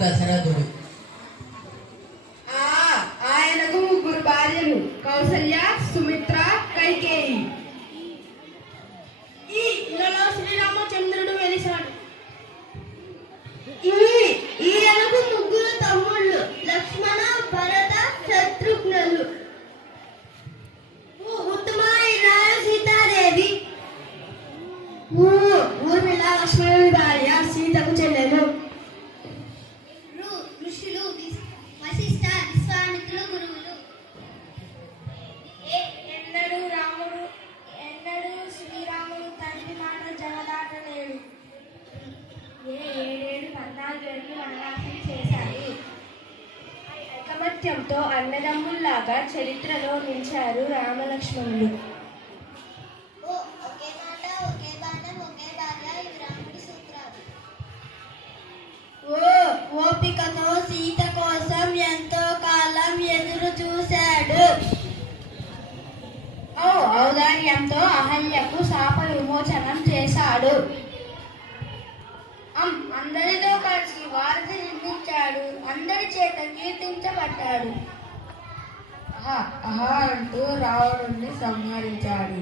దశరథుడు. ఆయనకు ముగ్గురు భార్యలు, కౌసల్య, సుమిత్ర, కైకేయి. ఈ ఇలలో శ్రీరామచంద్రుడు వెలిశాడు. ఈయనకు ముగ్గురు తమ్ముళ్ళు, లక్ష్మణ, భరత, శత్రుఘ్నులు. ఉత్తమాయన సీతాదేవి. ఊర్మిళ లక్ష్మణుడి భార్య, సీతకు చెల్లెలు. ఋషులు, వశిష్ఠ, విశ్వామిత్రులు గురువులు. ఎన్నడూ శ్రీరాముడు తండ్రి మాట జవదాటలేడు. 14 ఏళ్ళు వనవాసం చేశారు. ఐకమత్యంతో అన్నదమ్ముల్లాగా చరిత్రలో నిలిచారు రామలక్ష్మణులు. ఒకే మాట, ఒకే బాణం, ఒకే భార్య, ఇవి రాముడి సూత్రాలు. ఓపికతో సీత కోసం ఎంతో కాలం ఎదురు చూశాడు. ఔదార్యంతో అహల్యకు శాప విమోచనం చేశాడు. అందరితో కలిసి వారధి నిర్మించాడు. అందరి చేత కీర్తించబడ్డాడు. అంటూ రావణుణ్ణి సంహరించాడు.